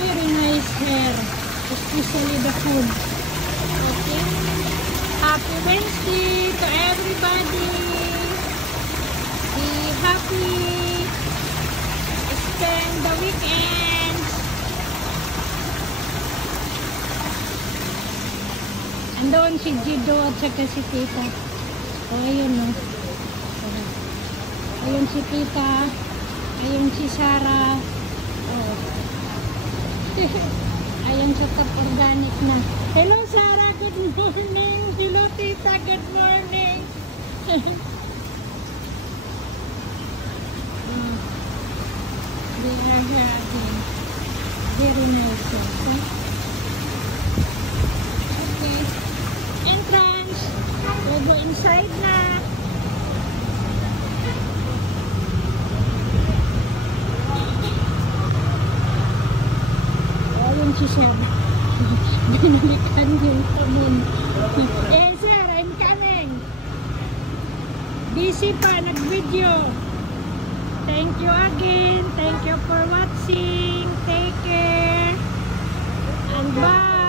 Very nice hair. Especially the food. Okay. Happy Wednesday to everybody. Be happy. Spend the weekends. Andoon si Jido at saka si Tita. O, ayun o. Ayun si Tita. Ayun si Sarah. O. Ayun sa top organic na. Hello Sarah, good morning. Hello Tita, good morning. They are here again. Very nice. Okay. Okay. Entrance. We'll go inside na. Ayun si Sarah. Binalikan yung tumun. Eh sir, I'm coming. Busy pa, nag-video. Thank you again. Thank you for watching. Take care. And bye.